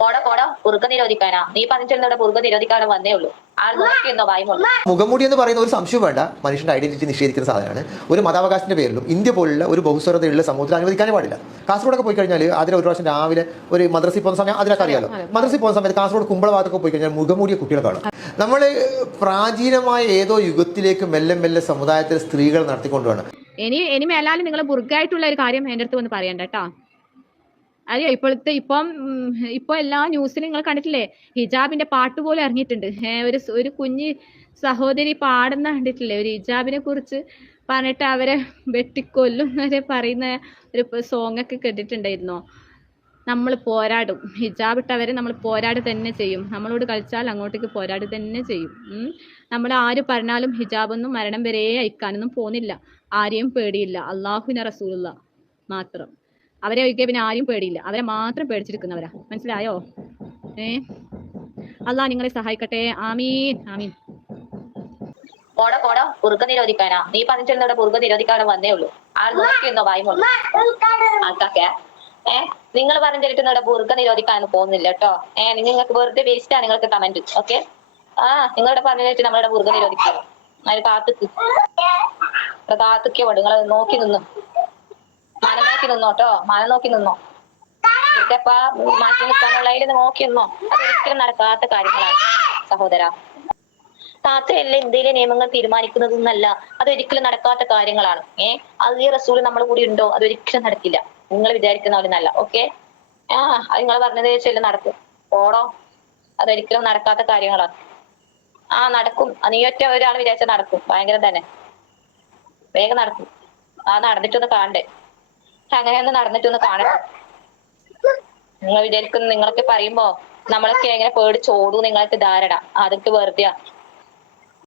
പോടോ പോടോ ബുർക്ക നിരോധിക്കാനാ? നീ പറഞ്ഞിട്ടുള്ള ബുർക്ക നിരോധിക്കാതെ വന്നേ ഉള്ളൂ. ആൾ നോക്കിയെന്നോ വായ്മ. മുഖംമൂടി എന്ന് പറയുന്ന ഒരു സംശയം വേണ്ട, മനുഷ്യന്റെ ഐഡന്റിറ്റി നിഷേധിക്കുന്ന സാധനമാണ്. ഒരു മതാവകാശത്തിന്റെ പേരിലും ഇന്ത്യ പോലുള്ള ഒരു ബഹുസ്വരതയുള്ള സമൂഹത്തിൽ അനുവദിക്കാനേ പാടില്ല. കാസർഗോഡൊക്കെ പോയി കഴിഞ്ഞാൽ അതിൽ ഒരു പ്രാവശ്യം രാവിലെ ഒരു മദ്രസയിൽ പോകുന്ന സമയം അതിനൊക്കെ അറിയാലോ. മദ്രസയിൽ പോകുന്ന സമയത്ത് കാസർഗോഡ് കുമ്പള ഭാഗത്തൊക്കെ പോയി കഴിഞ്ഞാൽ മുഖംമൂടിയ കുട്ടികളെ കാണും. നമ്മൾ പ്രാചീനമായ ഏതോ യുഗത്തിലേക്ക് മെല്ലെ മെല്ലെ സമുദായത്തിൽ സ്ത്രീകൾ നടത്തിക്കൊണ്ടുവേണം. ഇനി മേലാലും നിങ്ങൾ ബുർഗായിട്ടുള്ള ഒരു കാര്യം എൻ്റെ അടുത്ത് വന്ന് പറയണ്ട കേട്ടോ. അതെയോ ഇപ്പൊ എല്ലാ ന്യൂസിലും നിങ്ങൾ കണ്ടിട്ടില്ലേ, ഹിജാബിന്റെ പാട്ട് പോലും ഇറങ്ങിയിട്ടുണ്ട്. ഒരു കുഞ്ഞ് സഹോദരി പാടുന്ന കണ്ടിട്ടില്ലേ, ഒരു ഹിജാബിനെ കുറിച്ച് പറഞ്ഞിട്ട് അവരെ വെട്ടിക്കൊല്ലും വരെ പറയുന്ന ഒരു സോങ് ഒക്കെ കേട്ടിട്ടുണ്ടായിരുന്നോ? നമ്മൾ പോരാടും, ഹിജാബ് ഇട്ടവരെ നമ്മൾ പോരാട് തന്നെ ചെയ്യും. നമ്മളോട് കളിച്ചാൽ അങ്ങോട്ടേക്ക് പോരാട് തന്നെ ചെയ്യും. നമ്മൾ ആര് പറഞ്ഞാലും ഹിജാബൊന്നും മരണം വരെ അയക്കാനൊന്നും പോകുന്നില്ല. ആരെയും പേടിയില്ല, അള്ളാഹുവിനെ റസൂലുള്ള മാത്രം. അവരെ ഒഴികെ പിന്നെ ആരും പേടിയില്ല, അവരെ മാത്രം പേടിച്ചിരിക്കുന്നവരാ. മനസ്സിലായോ? അള്ളാഹ് നിങ്ങളെ സഹായിക്കട്ടെ. ആമീൻ ആമീൻ. പോടോ പോടോ ബുർക്ക നിരോധിക്കാനാ? നീ പറഞ്ഞിട്ടുള്ള ബുർക്ക നിരോധിക്കാതെ വന്നേ ഉള്ളൂ. ആൾ നോക്കിയെന്നോ വായ്മ ആൾക്കാക്കെ. നിങ്ങൾ പറഞ്ഞിട്ടുള്ള ബുർക്ക നിരോധിക്കാനൊന്നും പോകുന്നില്ല കേട്ടോ. നിങ്ങൾക്ക് വെറുതെ വേസ്റ്റാ നിങ്ങൾക്ക് കമന്റ്. ഓക്കെ, നിങ്ങളുടെ പറഞ്ഞിട്ട് നമ്മളുടെ ബുർക്ക നിരോധിക്കുക. അത് കാത്തുക്കേ വേണ്ട. നിങ്ങൾ നോക്കി നിന്നു, മന നോക്കി നിന്നോട്ടോ, മന നോക്കി നിന്നോ. ഇതപ്പ മാറ്റി നിൽക്കാനുള്ളതിൽ നോക്കി നിന്നോ. അതൊരിക്കലും നടക്കാത്ത കാര്യങ്ങളാണ് സഹോദര. താത്തയല്ല ഇന്ത്യയിലെ നിയമങ്ങൾ തീരുമാനിക്കുന്നതെന്നല്ല, അതൊരിക്കലും നടക്കാത്ത കാര്യങ്ങളാണ്. അത് ഈ റസൂൽ നമ്മുടെ കൂടി ഉണ്ടോ? അതൊരിക്കലും നടക്കില്ല. നിങ്ങൾ വിചാരിക്കുന്ന പോലെ നല്ല. ഓക്കെ, അത് നിങ്ങൾ പറഞ്ഞത് വെച്ചല്ലേ നടക്കും. ഓടോ, അതൊരിക്കലും നടക്കാത്ത കാര്യങ്ങളാണ്. നടക്കും. നീ ഒറ്റ ഒരാൾ വിചാരിച്ചാൽ നടക്കും. ഭയങ്കരം തന്നെ, വേഗം നടക്കും. നടന്നിട്ടൊന്ന് കാണണ്ടേ? അങ്ങനെയൊന്ന് നടന്നിട്ടൊന്ന് കാണട്ടെ. നിങ്ങൾ വിചാരിക്കുന്നു, നിങ്ങളൊക്കെ പറയുമ്പോ നമ്മളൊക്കെ എങ്ങനെ പേടിച്ചോടൂ നിങ്ങൾക്ക് ധാരണ. അതൊക്കെ വെറുതെയാ.